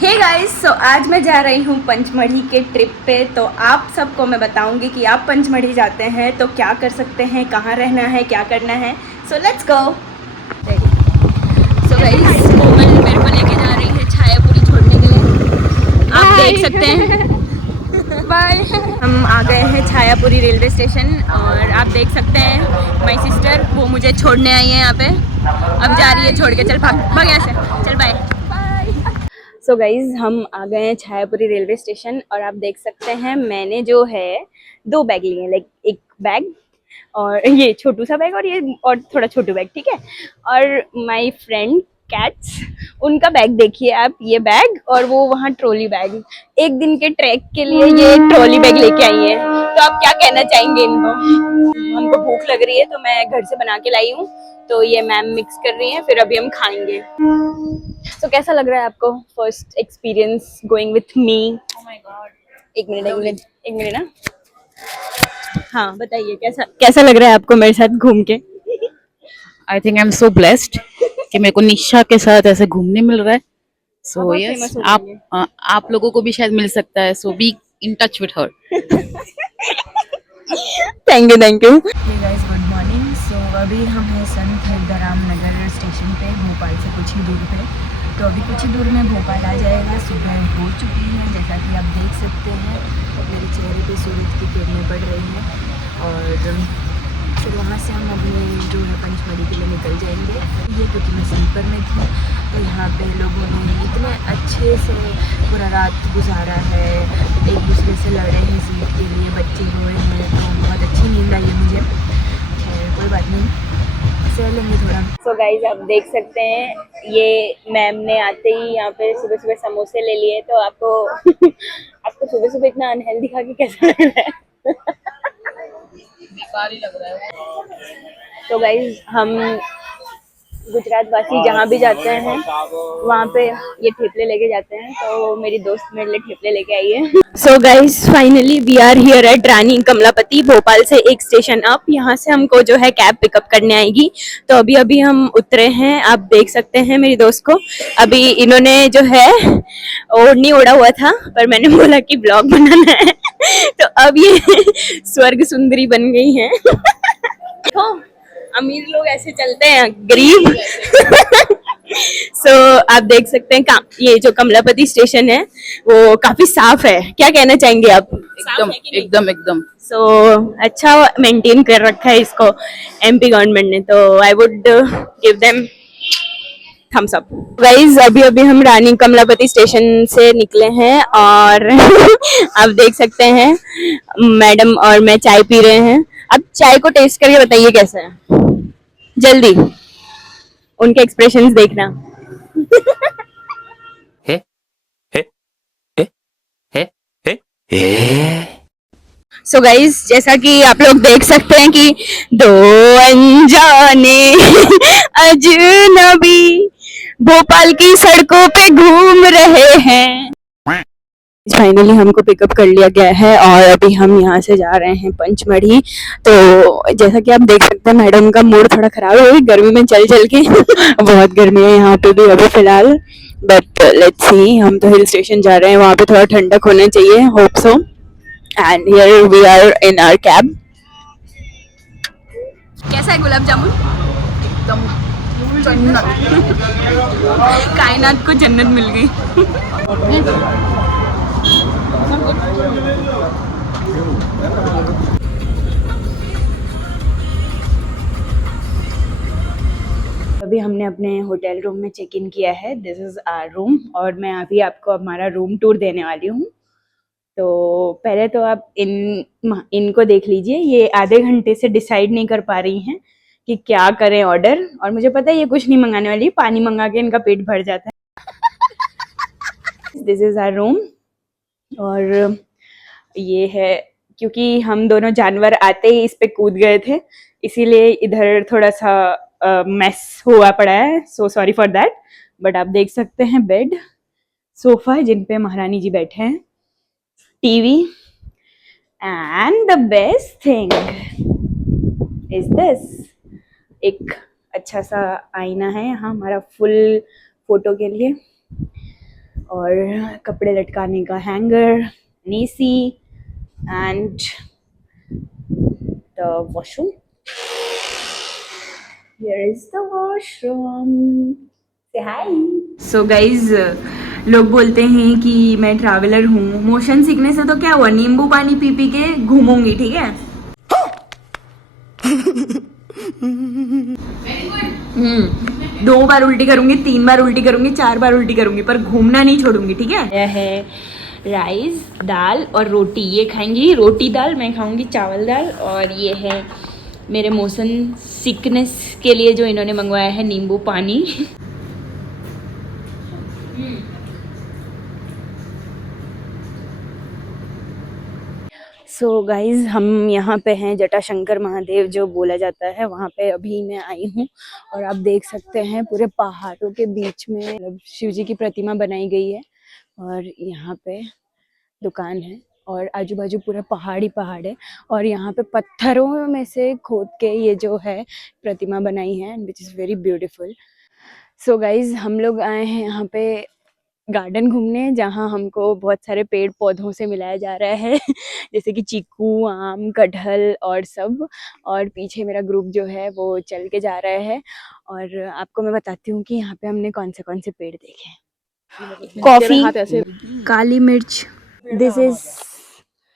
Hey guys, सो आज मैं जा रही हूँ पंचमढ़ी के ट्रिप पे। तो आप सबको मैं बताऊंगी कि आप पंचमढ़ी जाते हैं तो क्या कर सकते हैं, कहाँ रहना है, क्या करना है। So let's go. So guys, कोमल मेरे को लेके जा रही है छायापुरी छोड़ने के लिए। आप देख सकते हैं। बाय। हम आ गए हैं छायापुरी रेलवे स्टेशन और आप देख सकते हैं माय सिस्टर वो मुझे छोड़ने आई है यहाँ पे। अब जा रही है छोड़ के। चल भाग भाग यहाँ से, चल बाय। सो गाइज, हम आ गए हैं छायापुरी रेलवे स्टेशन और आप देख सकते हैं मैंने जो है 2 बैग लिए हैं। लाइक एक बैग और ये छोटू सा बैग और ये और थोड़ा छोटू बैग, ठीक है। और माय फ्रेंड कैट्स, उनका बैग देखिए आप, ये बैग और वो वहाँ ट्रॉली बैग। एक दिन के ट्रैक के लिए ये ट्रॉली बैग लेके आई है। तो आप क्या कहना चाहेंगे इनको? हमको भूख लग रही है तो मैं घर से बना के लाई हूँ। तो ये मैम मिक्स कर रही हैं, फिर अभी हम खाएंगे। तो कैसा लग रहा है आपको first experience going with me? एक मिनट एक मिनट ना। हाँ बताइए, कैसा कैसा लग रहा है आपको मेरे साथ घूम के? I think I am so blessed कि मेरे को निशा के साथ ऐसे घूमने मिल रहा है। सो बहुत यस, फेमस हो आप जाएंगे। आप लोगों को भी शायद मिल सकता है। So be in touch with her. Thank you thank you. Guys, good morning. So अभी हम हैं संत हिरदाराम नगर स्टेशन पे, भोपाल से कुछ ही दूर पे। तो अभी कुछ ही दूर में भोपाल आ जाएगा। सुबह हो चुकी है, जैसा कि आप देख सकते हैं मेरे चेहरे पे सूरज की किरणें पड़ रही हैं। और फिर वहाँ से हम अपने जो है पंचमढ़ी के लिए निकल जाएंगे। ये क्योंकि मैं स्लीपर में थी तो यहाँ पे लोगों ने इतने अच्छे से पूरा रात गुजारा है, एक दूसरे से लड़े हैं सीट के लिए, बच्चे रोए हैं। तो बहुत अच्छी नींद आई है मुझे। कोई बात नहीं, सह लेंगे थोड़ा। सो गाइज, आप देख सकते हैं ये मैम ने आते ही यहाँ पे सुबह सुबह समोसे ले लिए। तो आपको आपको सुबह सुबह इतना अनहेल्दी खा के कैसा लग रहा है? लग रहा है। तो गाइज, हम गुजरात वासी जहाँ भी जाते हैं वहाँ पे ये ठेपले लेके जाते हैं। तो मेरी दोस्त मेरे लिए ठेपले लेके आई है। So guys, finally we are here at Rani Kamlapati, Bhopal से एक स्टेशन अप। यहाँ से हमको जो है कैब पिकअप करने आएगी। तो अभी अभी हम उतरे हैं, आप देख सकते हैं मेरी दोस्त को। अभी इन्होंने जो है ओढ़नी ओढ़ा हुआ था, पर मैंने बोला कि ब्लॉग बनाना है। तो अब ये स्वर्ग सुंदरी बन गई हैं। तो अमीर लोग ऐसे चलते हैं, गरीब। सो आप देख सकते हैं ये जो कमलापति स्टेशन है वो काफी साफ है। क्या कहना चाहेंगे आप? एकदम एकदम एकदम। सो अच्छा मेंटेन कर रखा है इसको एमपी गवर्नमेंट ने। तो I would give them thumbs up. Guys, अभी अभी हम रानी कमलापति स्टेशन से निकले हैं और आप देख सकते हैं मैडम और मैं चाय पी रहे हैं। अब चाय को टेस्ट करके बताइए कैसा है, जल्दी उनके एक्सप्रेशंस देखना। हे हे हे हे हे हे। सो गाइज, जैसा कि आप लोग देख सकते हैं कि दो अनजाने अजनबी भोपाल की सड़कों पे घूम रहे हैं। फाइनली हमको पिकअप कर लिया गया है और अभी हम यहाँ से जा रहे हैं पंचमढ़ी। तो जैसा कि आप देख सकते हैं मैडम का मूड थोड़ा खराब है गर्मी में चल चल के। बहुत गर्मी है यहाँ पे भी अभी फिलहाल, बट लेट्स सी। हम तो हिल स्टेशन जा रहे हैं, वहाँ पे थोड़ा ठंडक होना चाहिए, hope so. And here we are in our cab. कैसा है गुलाब जामुन? एकदम जन्नत। कायनात को जन्नत मिल गई। अभी हमने अपने होटल रूम में चेक इन किया है। दिस इज आवर रूम और मैं अभी आपको हमारा रूम टूर देने वाली हूँ। तो पहले तो आप इनको देख लीजिए। ये आधे घंटे से डिसाइड नहीं कर पा रही हैं कि क्या करें ऑर्डर। और मुझे पता है ये कुछ नहीं मंगाने वाली, पानी मंगा के इनका पेट भर जाता है। दिस इज आवर रूम और ये है, क्योंकि हम दोनों जानवर आते ही इस पे कूद गए थे, इसीलिए इधर थोड़ा सा मेस हुआ पड़ा है। So sorry for that. But आप देख सकते हैं बेड, सोफा है जिन पे महारानी जी बैठे हैं, TV, and the best thing is this, एक अच्छा सा आईना है यहाँ हमारा फुल फोटो के लिए। और कपड़े लटकाने का hanger, AC and the washroom. Here is the washroom. Say hi. So guys, लोग बोलते हैं कि मैं ट्रैवलर हूँ। मोशन सिकनेस है तो क्या हुआ, नींबू पानी पी पी के घूमूंगी, ठीक है। दो बार उल्टी करूंगी, 3 बार उल्टी करूंगी, 4 बार उल्टी करूंगी, पर घूमना नहीं छोड़ूंगी, ठीक है। यह है राइस, दाल और रोटी, ये खाएंगी रोटी दाल, मैं खाऊंगी चावल दाल। और ये है मेरे मोशन सिकनेस के लिए जो इन्होंने मंगवाया है, नींबू पानी। सो गाइज, हम यहाँ पे हैं जटाशंकर महादेव जो बोला जाता है, वहाँ पे अभी मैं आई हूँ। और आप देख सकते हैं पूरे पहाड़ों के बीच में शिव जी की प्रतिमा बनाई गई है। और यहाँ पे दुकान है और आजू बाजू पूरा पहाड़ ही पहाड़ है। और यहाँ पे पत्थरों में से खोद के ये जो है प्रतिमा बनाई है, which is very beautiful. So guys, हम लोग आए हैं यहाँ पे गार्डन घूमने, जहाँ हमको बहुत सारे पेड़ पौधों से मिलाया जा रहा है जैसे कि चीकू, आम, कटहल और सब। और पीछे मेरा ग्रुप जो है वो चल के जा रहा है। और आपको मैं बताती हूँ कि यहाँ पे हमने कौन से पेड़ देखे हैं। कॉफी, काली मिर्च, दिस इज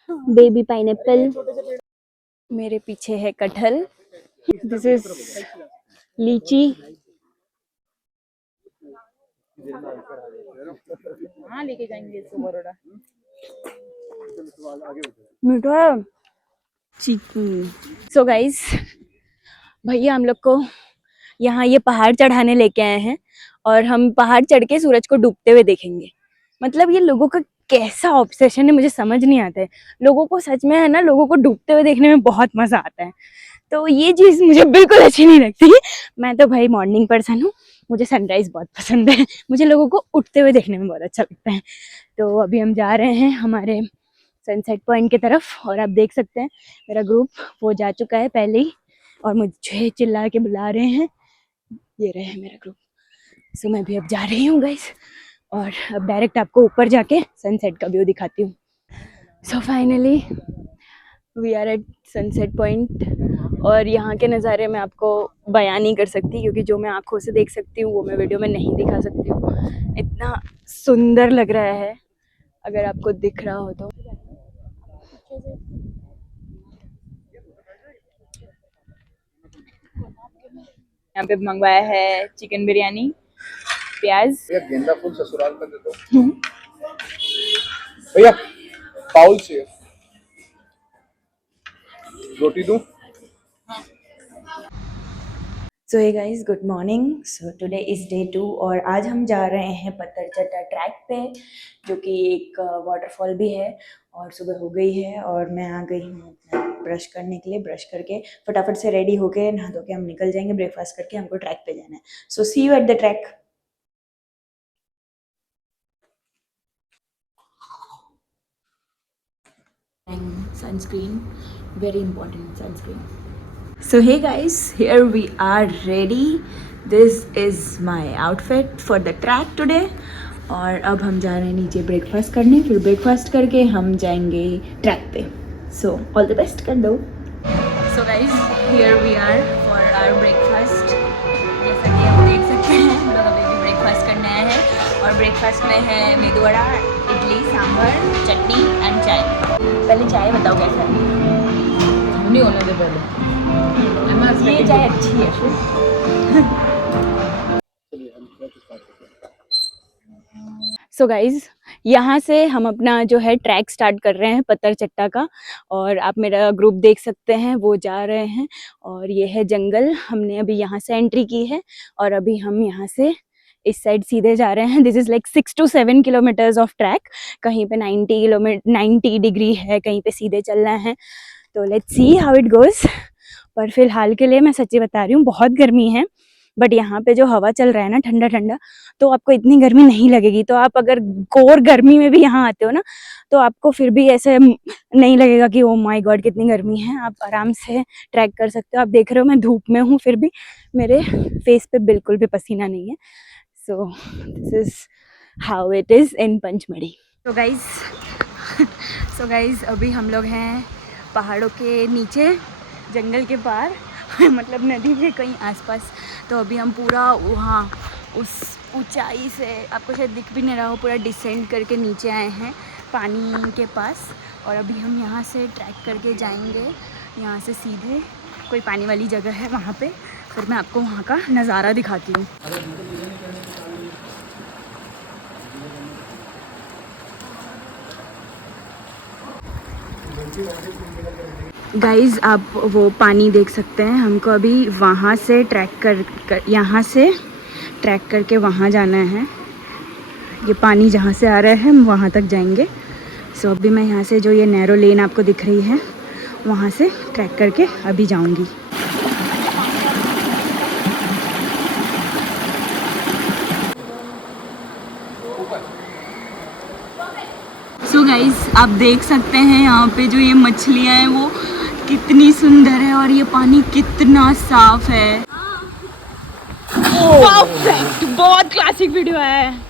बेबी पाइनएप्पल, मेरे पीछे है कटहल, दिस इज लीची, हाँ लेके जाएंगे इसको बड़ोड़ा। मीठा चीकू। सो गाइस, भैया हम लोग को यहाँ ये पहाड़ चढ़ाने लेके आए हैं और हम पहाड़ चढ़ के सूरज को डूबते हुए देखेंगे। मतलब ये लोगों का कैसा ऑब्सेशन है, मुझे समझ नहीं आता है। लोगों को सच में है ना, लोगों को डूबते हुए देखने में बहुत मजा आता है। तो ये चीज मुझे बिल्कुल अच्छी नहीं लगती। मैं तो भाई मॉर्निंग पर्सन हूँ, मुझे सनराइज बहुत पसंद है, मुझे लोगों को उठते हुए देखने में बहुत अच्छा लगता है। तो अभी हम जा रहे हैं हमारे सनसेट पॉइंट की तरफ। और आप देख सकते हैं मेरा ग्रुप वो जा चुका है पहले ही और मुझे चिल्ला के बुला रहे हैं। ये रहे है मेरा ग्रुप। सो मैं भी अब जा रही हूँ गाइस, और अब डायरेक्ट आपको ऊपर जाके सनसेट का व्यू दिखाती हूँ। So finally we are at sunset point. और यहाँ के नज़ारे मैं आपको बयान नहीं कर सकती, क्योंकि जो मैं आँखों से देख सकती हूँ वो मैं वीडियो में नहीं दिखा सकती हूँ। इतना सुंदर लग रहा है, अगर आपको दिख रहा हो तो। यहाँ पे मंगवाया है चिकन बिरयानी, प्याज। गेंदा फूल ससुराल में दे दो भैया, पाउल चाहिए, रोटी दूं? So hey guys, good morning. So today is day 2 और आज हम जा रहे हैं पत्थरचट्टा ट्रैक पे, जो कि एक वाटरफॉल भी है। और सुबह हो गई है और मैं आ गई हूँ ब्रश करने के लिए। ब्रश करके फटाफट से रेडी होके नहा धो के हम निकल जाएंगे। ब्रेकफास्ट करके हमको ट्रैक पे जाना है। So see you at the track. Sunscreen, very important sunscreen. So hey guys, here we are ready. This is my outfit for the track today. और अब हम जा रहे हैं नीचे ब्रेकफास्ट करने, फिर ब्रेकफास्ट करके हम जाएंगे ट्रैक पे। सो ऑल द बेस्ट कर दो। So guys, here we are for our breakfast. जैसा कि आप देख सकते हैं, हम लोग अभी ब्रेकफास्ट करने आए हैं। और ब्रेकफास्ट में है मेदू वड़ा, इडली, सांभर, चटनी एंड चाय। पहले चाय बताओ कैसा है। नहीं होने दे पहले, ये चाय अच्छी है। सो गाइज, यहाँ से हम अपना जो है ट्रैक स्टार्ट कर रहे हैं पत्थरचट्टा का। और आप मेरा ग्रुप देख सकते हैं, वो जा रहे हैं। और ये है जंगल, हमने अभी यहाँ से एंट्री की है और अभी हम यहाँ से इस साइड सीधे जा रहे हैं। This is like 6 to 7 kilometres of track. कहीं पे 90 डिग्री है, कहीं पे सीधे चलना है। तो let's see how it goes. पर फिलहाल के लिए मैं सच्ची बता रही हूँ, बहुत गर्मी है। बट यहाँ पे जो हवा चल रहा है ना, ठंडा ठंडा, तो आपको इतनी गर्मी नहीं लगेगी। तो आप अगर घोर गर्मी में भी यहाँ आते हो ना, तो आपको फिर भी ऐसे नहीं लगेगा कि ओ माय गॉड कितनी गर्मी है। आप आराम से ट्रैक कर सकते हो। आप देख रहे हो मैं धूप में हूँ, फिर भी मेरे फेस पे बिल्कुल भी पसीना नहीं है। So this is how it is in Pachmarhi. So guys अभी हम लोग हैं पहाड़ों के नीचे, जंगल के पार मतलब नदी के कहीं आसपास। तो अभी हम पूरा वहाँ उस ऊंचाई से, आपको शायद दिख भी नहीं रहा हो, पूरा डिसेंड करके नीचे आए हैं पानी के पास। और अभी हम यहाँ से ट्रैक करके जाएंगे, यहाँ से सीधे कोई पानी वाली जगह है वहाँ पे, फिर मैं आपको वहाँ का नज़ारा दिखाती हूँ। गाइज़ आप वो पानी देख सकते हैं, हमको अभी वहाँ से यहाँ से ट्रैक करके वहाँ जाना है। ये पानी जहाँ से आ रहा है हम वहाँ तक जाएंगे। सो अभी मैं यहाँ से जो ये नैरो लेन आपको दिख रही है वहाँ से ट्रैक करके अभी जाऊँगी। सो गाइज़ आप देख सकते हैं यहाँ पे जो ये मछलियाँ हैं वो कितनी सुंदर है और ये पानी कितना साफ है। परफेक्ट, बहुत क्लासिक वीडियो है।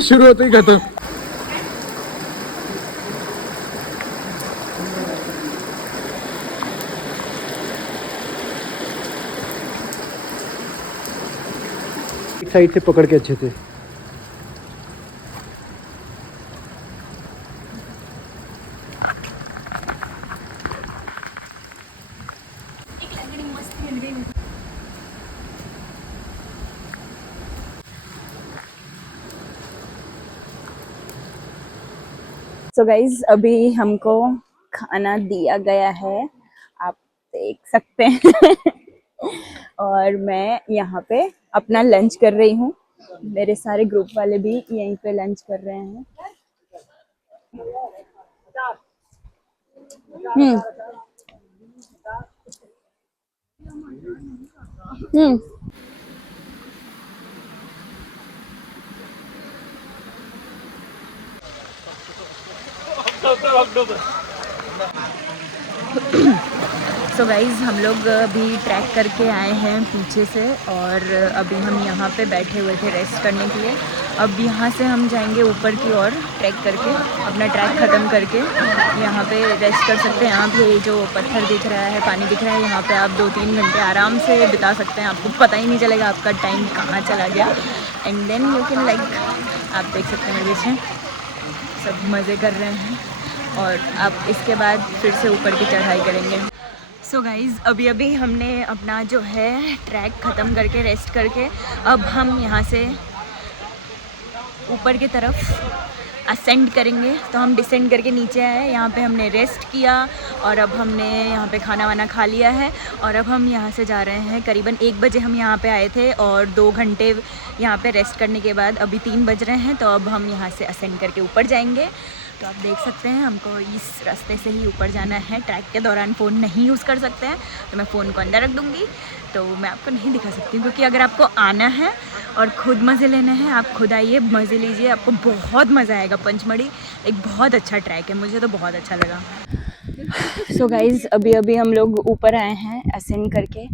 शुरू होते ही खत्म। एक साइड से पकड़ के अच्छे से। सो गाइज अभी हमको खाना दिया गया है, आप देख सकते हैं और मैं यहाँ पे अपना लंच कर रही हूँ। मेरे सारे ग्रुप वाले भी यहीं पे लंच कर रहे हैं। हम्म हम्म सो गाइज़ हम लोग अभी ट्रैक करके आए हैं पीछे से और अभी हम यहाँ पे बैठे हुए थे रेस्ट करने के लिए। अब यहाँ से हम जाएंगे ऊपर की ओर ट्रैक करके, अपना ट्रैक ख़त्म करके यहाँ पे रेस्ट कर सकते हैं। यहाँ पे जो पत्थर दिख रहा है, पानी दिख रहा है, यहाँ पे आप 2-3 घंटे आराम से बिता सकते हैं, आपको पता ही नहीं चलेगा आपका टाइम कहाँ चला गया। And then you can like, आप देख सकते हैं मेरे पीछे सब मज़े कर रहे हैं और अब इसके बाद फिर से ऊपर की चढ़ाई करेंगे। सो गाइज़ अभी अभी हमने अपना जो है ट्रैक ख़त्म करके रेस्ट करके अब हम यहाँ से ऊपर की तरफ असेंड करेंगे। तो हम डिसेंड करके नीचे आए, यहाँ पे हमने रेस्ट किया और अब हमने यहाँ पे खाना वाना खा लिया है और अब हम यहाँ से जा रहे हैं। करीबन 1 बजे हम यहाँ पे आए थे और 2 घंटे यहाँ पे रेस्ट करने के बाद अभी 3 बज रहे हैं, तो अब हम यहाँ से असेंड करके ऊपर जाएंगे। तो आप देख सकते हैं हमको इस रास्ते से ही ऊपर जाना है। ट्रैक के दौरान फ़ोन नहीं यूज़ कर सकते हैं, तो मैं फ़ोन को अंदर रख दूँगी, तो मैं आपको नहीं दिखा सकती हूँ, क्योंकि अगर आपको आना है और ख़ुद मज़े लेने हैं, आप खुद आइए, मज़े लीजिए, आपको बहुत मज़ा आएगा। पंचमढ़ी एक बहुत अच्छा ट्रैक है, मुझे तो बहुत अच्छा लगा। सो गाइज़ अभी अभी हम लोग ऊपर आए हैं असेंड करके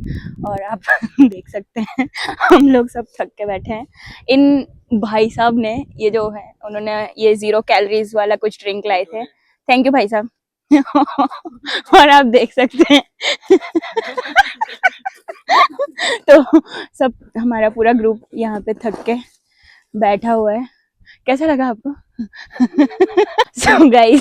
और आप देख सकते हैं हम लोग सब थक के बैठे हैं। इन भाई साहब ने ये जो है, उन्होंने ये 0 कैलोरीज वाला कुछ ड्रिंक लाए थे। थैंक यू भाई साहब। और आप देख सकते हैं तो सब हमारा पूरा ग्रुप यहाँ पे थक के बैठा हुआ है। कैसा लगा आपको? सो गाइस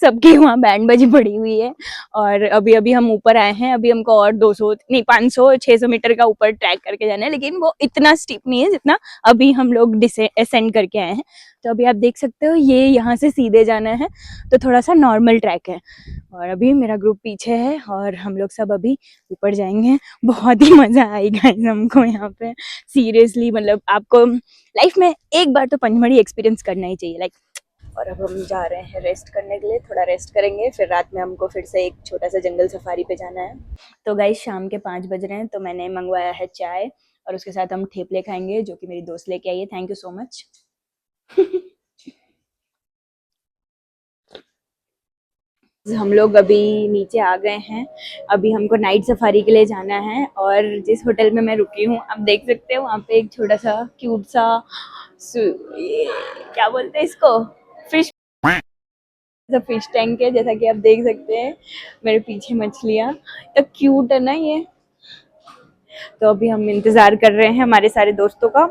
सबकी वहाँ बैंड बजी पड़ी हुई है और अभी अभी हम ऊपर आए हैं। अभी हमको और 200 नहीं 500-600 मीटर का ऊपर ट्रैक करके जाना है, लेकिन वो इतना स्टीप नहीं है जितना अभी हम लोग असेंड करके आए हैं। तो अभी आप देख सकते हो ये यहाँ से सीधे जाना है, तो थोड़ा सा नॉर्मल ट्रैक है और अभी मेरा ग्रुप पीछे है और हम लोग सब अभी ऊपर जाएंगे। बहुत ही मजा आएगा हमको यहाँ पे, सीरियसली। मतलब आपको लाइफ में एक बार तो पंचमढ़ी एक्सपीरियंस करना ही चाहिए लाइक। और अब हम जा रहे हैं रेस्ट करने के लिए, थोड़ा रेस्ट करेंगे, फिर रात में हमको फिर से एक छोटा सा जंगल सफारी पे जाना है। तो गाइस शाम के 5 बज रहे हैं, तो मैंने मंगवाया है चाय और उसके साथ हम ठेपले खाएंगे, जो कि मेरी दोस्त लेके आई है। Thank you so much. हम लोग अभी नीचे आ गए हैं। अभी हमको नाइट सफारी के लिए जाना है और जिस होटल में मैं रुकी हूँ आप देख सकते हो वहाँ पे एक छोटा सा क्यूट सा ये क्या बोलते हैं इसको, फिश फिश टैंक है, जैसा कि आप देख सकते हैं मेरे पीछे मछलियाँ। तो क्यूट है ना ये। तो अभी हम इंतजार कर रहे हैं, हमारे सारे दोस्तों का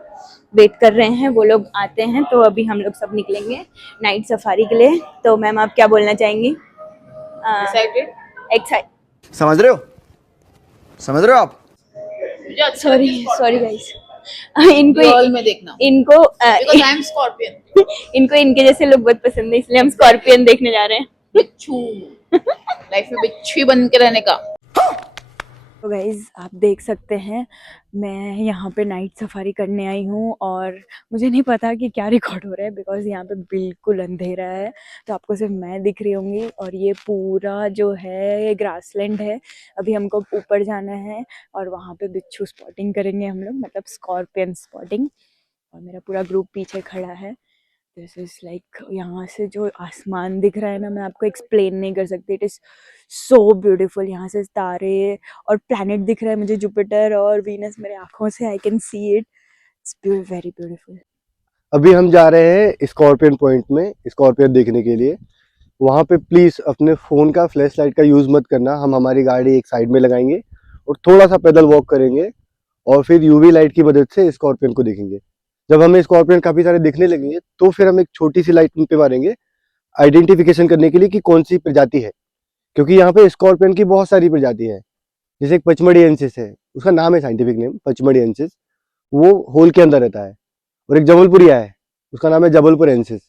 वेट कर रहे हैं, वो लोग आते हैं तो अभी हम लोग सब निकलेंगे नाइट सफारी के लिए। तो मैम आप क्या बोलना चाहेंगी? एक्साइटेड। समझ रहे हो, समझ रहे हो आप? Sorry sorry guys. इनको Girl में देखना इनको because I am Scorpion इनको इनके जैसे लोग बहुत पसंद है, इसलिए हम स्कॉर्पियन देखने जा रहे हैं। बिच्छू लाइफ में बिच्छू बन के रहने का। तो गाइज आप देख सकते हैं मैं यहाँ पे नाइट सफारी करने आई हूँ और मुझे नहीं पता कि क्या रिकॉर्ड हो रहा है बिकॉज यहाँ पे बिल्कुल अंधेरा है। तो आपको सिर्फ मैं दिख रही होंगी और ये पूरा जो है ये ग्रासलैंड है। अभी हमको ऊपर जाना है और वहाँ पे बिच्छू स्पॉटिंग करेंगे हम लोग, मतलब स्कॉर्पियन स्पॉटिंग। और मेरा पूरा ग्रुप पीछे खड़ा है। दिस इज लाइक यहाँ से जो आसमान दिख रहा है ना, मैं आपको एक्सप्लेन नहीं कर सकती। It is so beautiful. यहाँ से तारे और प्लैनेट दिख रहा है मुझे, जुपिटर और वीनस मेरे आँखों से I can see it. It's very beautiful. अभी हम जा रहे हैं स्कॉर्पियन पॉइंट में स्कॉर्पियन देखने के लिए। वहाँ पे प्लीज अपने फोन का फ्लैश लाइट का यूज मत करना। हम हमारी गाड़ी एक साइड में लगाएंगे और थोड़ा सा पैदल वॉक करेंगे और फिर यूवी लाइट की मदद से स्कॉर्पियन को देखेंगे। जब हमें स्कॉर्पियन काफी सारे दिखने लगेंगे तो फिर हम एक छोटी सी लाइट पे मारेंगे आइडेंटिफिकेशन करने के लिए कि कौन सी प्रजाति है, क्योंकि यहाँ पे स्कॉर्पियन की बहुत सारी प्रजाति है। जैसे एक पचमढ़ियेंसिस है, उसका नाम है साइंटिफिक नेम पचमढ़ियेंसिस, वो होल के अंदर रहता है। और एक जबलपुरिया है, उसका नाम है जबलपुरेंसिस,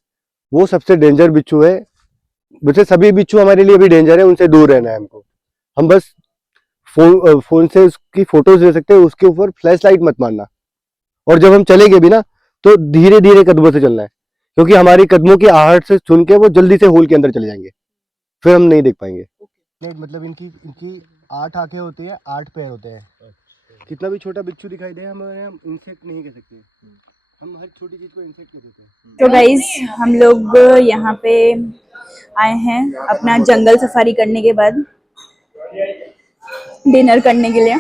वो सबसे डेंजर बिच्छू है। वैसे सभी बिच्छू हमारे लिए भी डेंजर है, उनसे दूर रहना है हमको। हम बस फोन से उसकी फोटोज ले सकते हैं, उसके ऊपर फ्लैश लाइट मत मारना। और जब हम चलेंगे भी ना तो धीरे धीरे कदमों से चलना है, क्योंकि हमारी कदमों की आहट से सुन के वो जल्दी से होल के अंदर चले जाएंगे, फिर हम नहीं देख पाएंगे। मतलब इनकी 8 आंखें होती है, 8 पैर होते हैं। कितना भी छोटा बिच्छू दिखाई दे हम इंसेक्ट नहीं कह सकते, हम हर छोटी चीज को इंसेक्ट कह देते हैं। तो गाइज हम लोग यहाँ पे आए हैं अपना जंगल सफारी करने के बाद डिनर करने के लिए,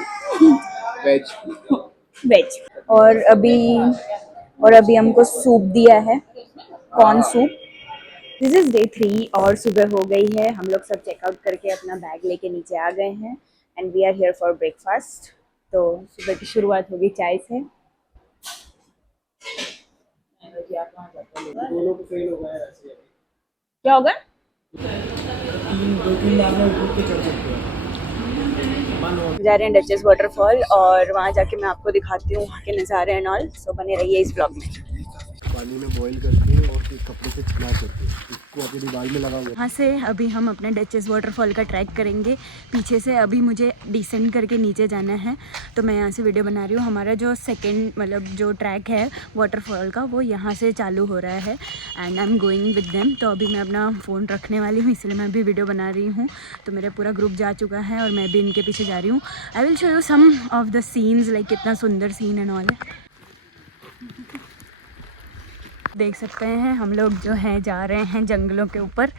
वेज। और अभी हमको सूप दिया है, corn soup. This is day 3 और सुबह हो गई है। हम लोग सब चेकआउट करके अपना बैग लेके नीचे आ गए हैं and we are here for breakfast. तो सुबह की शुरुआत होगी चाय से। क्या होगा? जा रहे हैं डचेस वाटरफॉल और वहाँ जाके मैं आपको दिखाती हूँ वहाँ के नज़ारे एंड ऑल। सो बने रहिए इस ब्लॉग में। पानी में बॉईल करके और फिर कपड़े से छिला करके इसको अपने बाल में लगाऊंगा। वहाँ से अभी हम अपने डचेस वाटरफॉल का ट्रैक करेंगे पीछे से। अभी मुझे डिसेंड करके नीचे जाना है तो मैं यहाँ से वीडियो बना रही हूँ। हमारा जो सेकंड मतलब जो ट्रैक है वाटरफॉल का वो यहाँ से चालू हो रहा है and I am going with them. तो अभी मैं अपना फ़ोन रखने वाली हूँ, इसलिए मैं अभी वीडियो बना रही हूँ। तो मेरा पूरा ग्रुप जा चुका है और मैं भी इनके पीछे जा रही हूँ। I will show you some of the scenes, like कितना सुंदर सीन एंड ऑल है। देख सकते हैं हम लोग जो हैं जा रहे हैं जंगलों के ऊपर,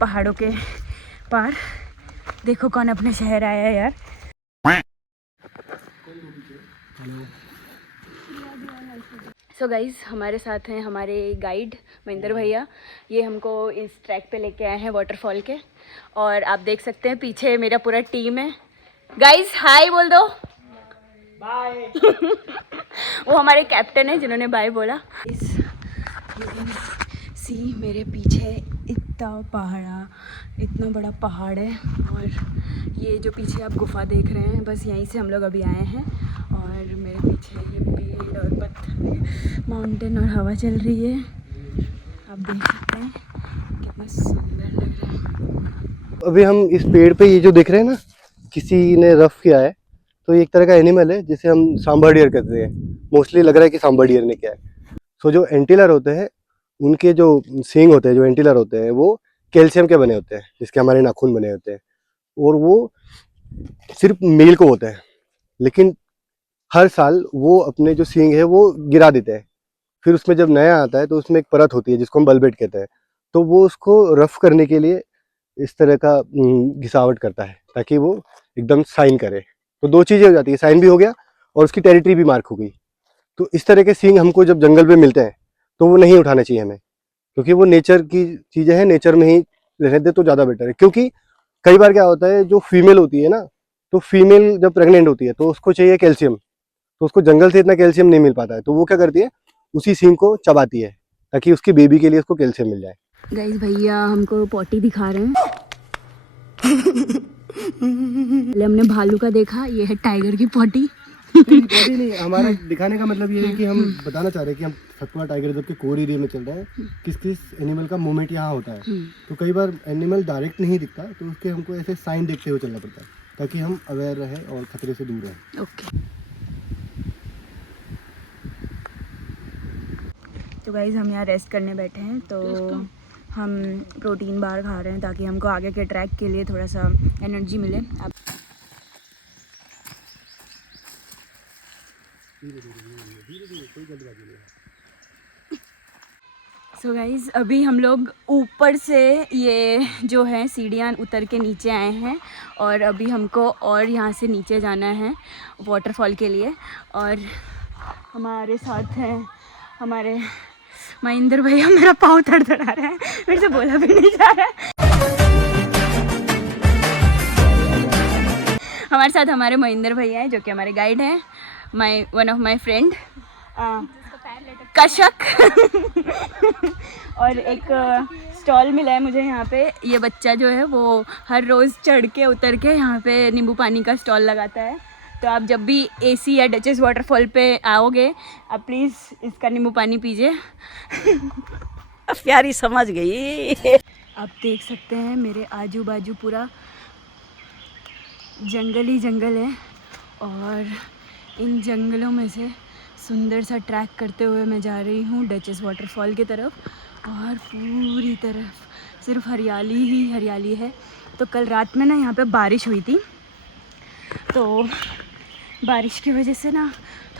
पहाड़ों के पार। देखो कौन अपने शहर आया है यार। सो गाइज़ हमारे साथ हैं हमारे गाइड महेंद्र भैया। ये हमको इस ट्रैक पे लेके आए हैं वाटरफॉल के और आप देख सकते हैं पीछे मेरा पूरा टीम है। गाइज़ हाय बोल दो, बाय। वो हमारे कैप्टन है जिन्होंने बाय बोला। सी मेरे पीछे इतना बड़ा पहाड़ है और ये जो पीछे आप गुफा देख रहे हैं बस यहीं से हम लोग अभी आए हैं। और मेरे पीछे ये पेड़ और पत्थर, माउंटेन और हवा चल रही है, आप देख सकते हैं कितना सुंदर लग रहा है। अभी हम इस पेड़ पे ये जो देख रहे हैं ना, किसी ने रफ किया है, तो ये एक तरह का एनिमल है जिसे हम सांबर डियर कहते हैं। मोस्टली लग रहा है कि सांबर डियर ने किया है। सो जो एंटीलर होते हैं उनके जो सींग होते हैं, जो एंटीलर होते हैं, वो कैल्शियम के बने होते हैं, जिसके हमारे नाखून बने होते हैं, और वो सिर्फ मेल को होते हैं। लेकिन हर साल वो अपने जो सींग है वो गिरा देते हैं, फिर उसमें जब नया आता है तो उसमें एक परत होती है जिसको हम बल्बेट कहते हैं। तो वो उसको रफ करने के लिए इस तरह का घिसावट करता है ताकि वो एकदम साइन करे। तो दो चीज़ें हो जाती है, साइन भी हो गया और उसकी टेरिटरी भी मार्क हो गई। तो इस तरह के सींग हमको जब जंगल में मिलते हैं तो वो नहीं उठाना चाहिए हमें, क्योंकि वो नेचर की चीज़ें हैं, नेचर में ही रहने दे तो ज़्यादा बेटर है। क्योंकि कई बार क्या होता है, जो फीमेल होती है ना, तो फीमेल जब प्रेग्नेंट होती है तो उसको चाहिए कैल्शियम, तो उसको जंगल से इतना कैल्शियम नहीं मिल पाता है, तो वो क्या करती है, उसी सींग को चबाती है ताकि उसकी बेबी के लिए उसको कैल्शियम मिल जाए। गाइस भैया हमको पॉटी दिखा रहे हैं। पहले हमने भालू का देखा, ये है टाइगर की पॉटी। नहीं, हमारा दिखाने का मतलब ये है कि हम बताना चाह रहे हैं कि हम सतपुड़ा टाइगर रिजर्व के कोर एरिया में चल रहे हैं, किस किस एनिमल का मूवमेंट यहाँ होता है। तो कई बार एनिमल डायरेक्ट नहीं दिखता, तो उसके हमको ऐसे साइन देखते हुए चलना पड़ता है ताकि हम अवेयर रहें और खतरे से दूर रहें। ओके तो गाइस हम यहाँ रेस्ट करने बैठे हैं, तो हम प्रोटीन बार खा रहे हैं ताकि हमको आगे के ट्रैक के लिए थोड़ा सा एनर्जी मिले। अब सो गाइस अभी हम लोग ऊपर से ये जो है सीढ़ियाँ उतर के नीचे आए हैं और अभी हमको और यहाँ से नीचे जाना है वाटरफॉल के लिए। और हमारे साथ हैं हमारे महेंद्र भैया। मेरा पाँव थरथरा रहा है, मेरे से बोला भी नहीं जा रहा है। हमारे साथ हमारे महेंद्र भैया हैं जो कि हमारे गाइड हैं, वन ऑफ माय फ्रेंड कशक। और एक स्टॉल मिला है मुझे यहाँ पे। ये बच्चा जो है वो हर रोज़ चढ़ के उतर के यहाँ पे नींबू पानी का स्टॉल लगाता है। तो आप जब भी एसी या डचेस वाटरफॉल पे आओगे आप प्लीज़ इसका नींबू पानी पीजिए। प्यारी समझ गई। आप देख सकते हैं मेरे आजू बाजू पूरा जंगल ही जंगल है और इन जंगलों में से सुंदर सा ट्रैक करते हुए मैं जा रही हूँ डचेस वाटरफॉल की तरफ और पूरी तरफ सिर्फ हरियाली ही हरियाली है। तो कल रात में ना यहाँ पे बारिश हुई थी, तो बारिश की वजह से ना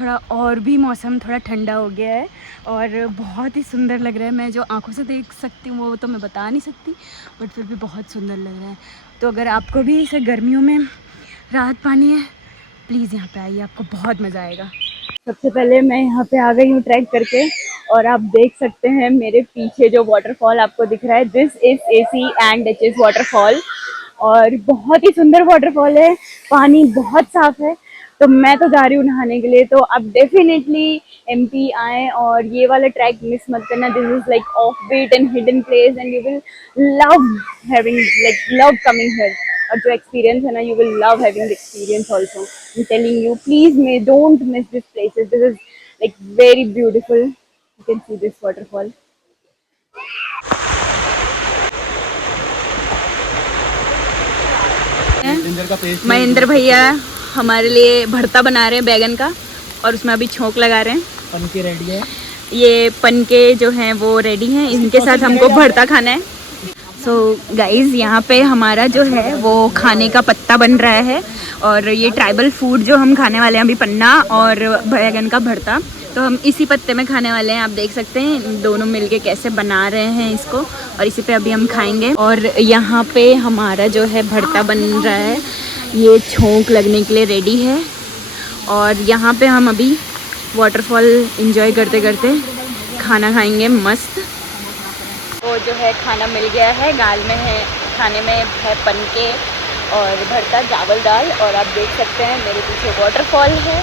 थोड़ा और भी मौसम थोड़ा ठंडा हो गया है और बहुत ही सुंदर लग रहा है। मैं जो आंखों से देख सकती हूँ वो तो मैं बता नहीं सकती, बट फिर भी बहुत सुंदर लग रहा है। तो अगर आपको भी इसे गर्मियों में राहत पानी है प्लीज़ यहाँ पे आइए, आपको बहुत मज़ा आएगा। सबसे पहले मैं यहाँ पे आ गई हूँ ट्रैक करके और आप देख सकते हैं मेरे पीछे जो वाटरफॉल आपको दिख रहा है, this is AC and duchess waterfall. और बहुत ही सुंदर वाटरफॉल है, पानी बहुत साफ़ है। तो मैं तो जा रही हूँ नहाने के लिए, तो आप डेफिनेटली एमपी आएँ और ये वाला ट्रैक मिस मत करना। This is like off beat and hidden place and you will love having love coming here. और जो एक्सपीरियंस है ना, you will love having the experience also. I am telling you, please may don't miss this places, this is like very beautiful. You can see this waterfall. Mahendra भैया हमारे लिए भरता बना रहे हैं बैगन का और उसमें अभी छोंक लगा रहे हैं। पनके रेडी है, ये पनके जो हैं वो रेडी हैं, इनके साथ हमको भरता खाना है। सो गाइज़ यहाँ पे हमारा जो है वो खाने का पत्ता बन रहा है और ये ट्राइबल फूड जो हम खाने वाले हैं अभी पन्ना और बैगन का भरता, तो हम इसी पत्ते में खाने वाले हैं। आप देख सकते हैं दोनों मिलके कैसे बना रहे हैं इसको और इसी पे अभी हम खाएंगे। और यहाँ पे हमारा जो है भरता बन रहा है, ये छोंक लगने के लिए रेडी है और यहाँ पे हम अभी वाटरफॉल एंजॉय करते करते खाना खाएंगे मस्त। वो जो है खाना मिल गया है, गाल में है, खाने में है पनके और भरता चावल दाल। और आप देख सकते हैं मेरे पीछे वाटरफॉल है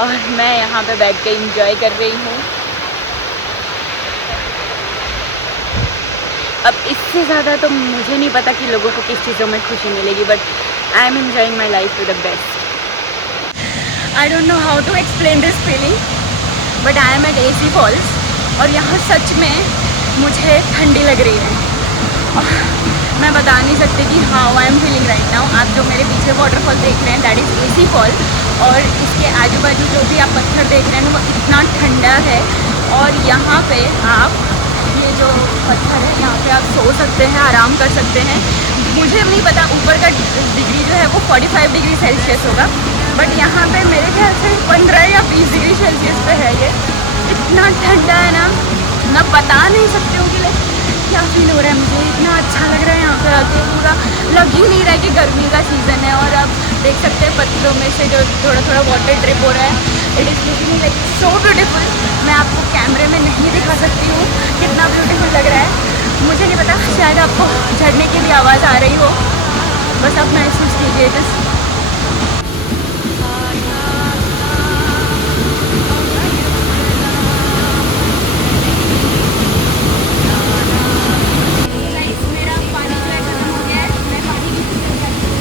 और मैं यहाँ पे बैठ के एंजॉय कर रही हूँ। अब इससे ज़्यादा तो मुझे नहीं पता कि लोगों को किस चीज़ों में खुशी मिलेगी, but I am enjoying my life to the best. I don't know how to explain this feeling, but I am at AC falls और यहाँ सच में मुझे ठंडी लग रही है। मैं बता नहीं सकती कि how I am feeling right now. आप जो मेरे पीछे वाटरफॉल देख रहे हैं दैट इज़ एसी फॉल और इसके आजू बाजू जो भी आप पत्थर देख रहे हैं वो इतना ठंडा है। और यहाँ पे आप ये जो पत्थर है यहाँ पे आप सो सकते हैं, आराम कर सकते हैं। मुझे नहीं पता ऊपर का डिग्री जो है वो 45 डिग्री सेल्सियस होगा, बट यहाँ पे मेरे ख्याल से 15 या 20 डिग्री सेल्सियस पे है। ये इतना ठंडा है ना, मैं बता नहीं सकती हूँ कि क्या फील हो रहा है मुझे, इतना अच्छा लग रहा है यहाँ पे आके, पूरा लग ही नहीं रहा है कि गर्मी का सीज़न है। और आप देख सकते हैं पत्थरों में से जो थोड़ा थोड़ा वाटर ड्रिप हो रहा है। It is looking like so beautiful. मैं आपको कैमरे में नहीं दिखा सकती हूँ कितना ब्यूटीफुल लग रहा है। मुझे नहीं पता, शायद आपको झरने की भी आवाज़ आ रही हो, बस आप महसूस कीजिए बस। मेरा पानी जो है खत्म हो गया है, मैं पानी भी पी सकती हूँ।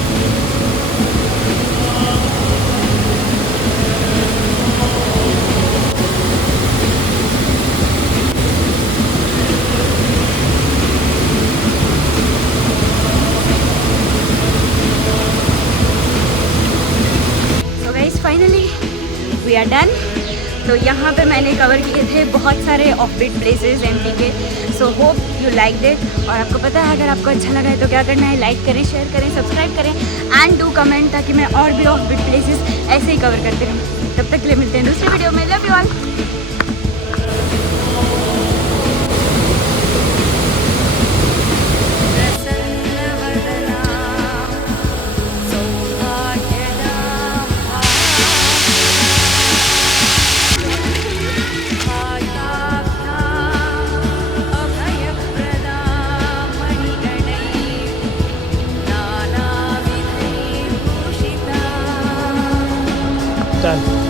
So guys, finally we are done. तो यहाँ पे मैंने कवर किए थे बहुत सारे ऑफबीट प्लेसेस एमपी के। So hope you like it. और आपको पता है, अगर आपको अच्छा लगा है तो क्या करना है, लाइक करें, शेयर करें, सब्सक्राइब करें एंड डू कमेंट, ताकि मैं और भी ऑफबीट प्लेसेस ऐसे ही कवर करते रहूँ। तब तक के लिए मिलते हैं दूसरे वीडियो में। Love you all. चल